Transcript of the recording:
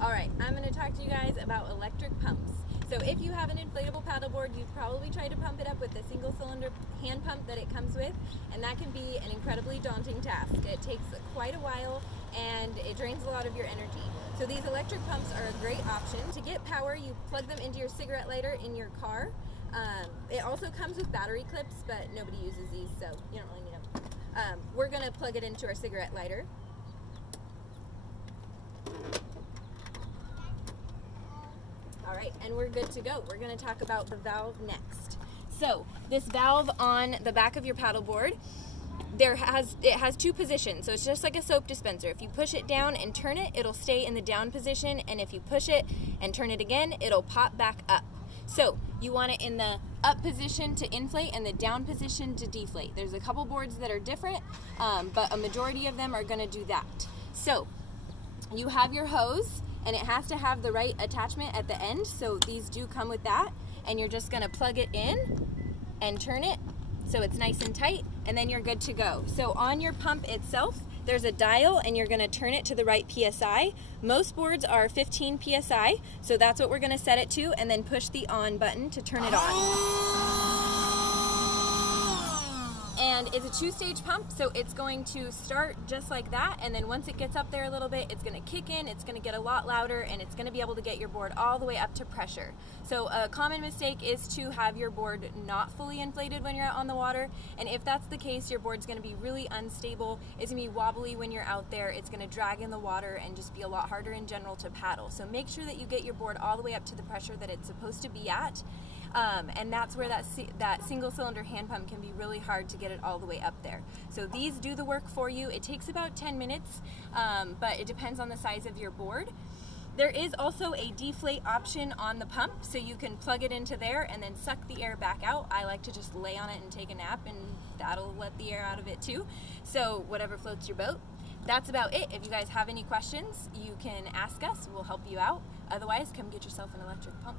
All right, I'm going to talk to you guys about electric pumps. So if you have an inflatable paddleboard, you've probably tried to pump it up with the single cylinder hand pump that it comes with, and that can be an incredibly daunting task. It takes quite a while and it drains a lot of your energy. So these electric pumps are a great option. To get power, you plug them into your cigarette lighter in your car. It also comes with battery clips, but nobody uses these, so you don't really need them. We're going to plug it into our cigarette lighter. All right, and we're good to go. We're going to talk about the valve next. So this valve on the back of your paddleboard, it has two positions, so it's just like a soap dispenser. If you push it down and turn it, it'll stay in the down position, and if you push it and turn it again, it'll pop back up. So you want it in the up position to inflate and the down position to deflate. There's a couple boards that are different, but a majority of them are going to do that. So you have your hose, and it has to have the right attachment at the end, so these do come with that, and you're just going to plug it in and turn it so it's nice and tight, and then you're good to go. So on your pump itself, there's a dial, and you're going to turn it to the right PSI. Most boards are 15 PSI, so that's what we're going to set it to, and then push the on button to turn it on. And it's a two-stage pump, so it's going to start just like that, and then once it gets up there a little bit, it's going to kick in, it's going to get a lot louder, and it's going to be able to get your board all the way up to pressure. So a common mistake is to have your board not fully inflated when you're out on the water, and if that's the case, your board's going to be really unstable, it's going to be wobbly when you're out there, it's going to drag in the water and just be a lot harder in general to paddle. So make sure that you get your board all the way up to the pressure that it's supposed to be at. And that's where that single cylinder hand pump can be really hard to get it all the way up there. So these do the work for you. It takes about 10 minutes, but it depends on the size of your board. There is also a deflate option on the pump, so you can plug it into there and then suck the air back out. I like to just lay on it and take a nap, and that'll let the air out of it too. So whatever floats your boat. That's about it. If you guys have any questions, you can ask us. We'll help you out. Otherwise, come get yourself an electric pump.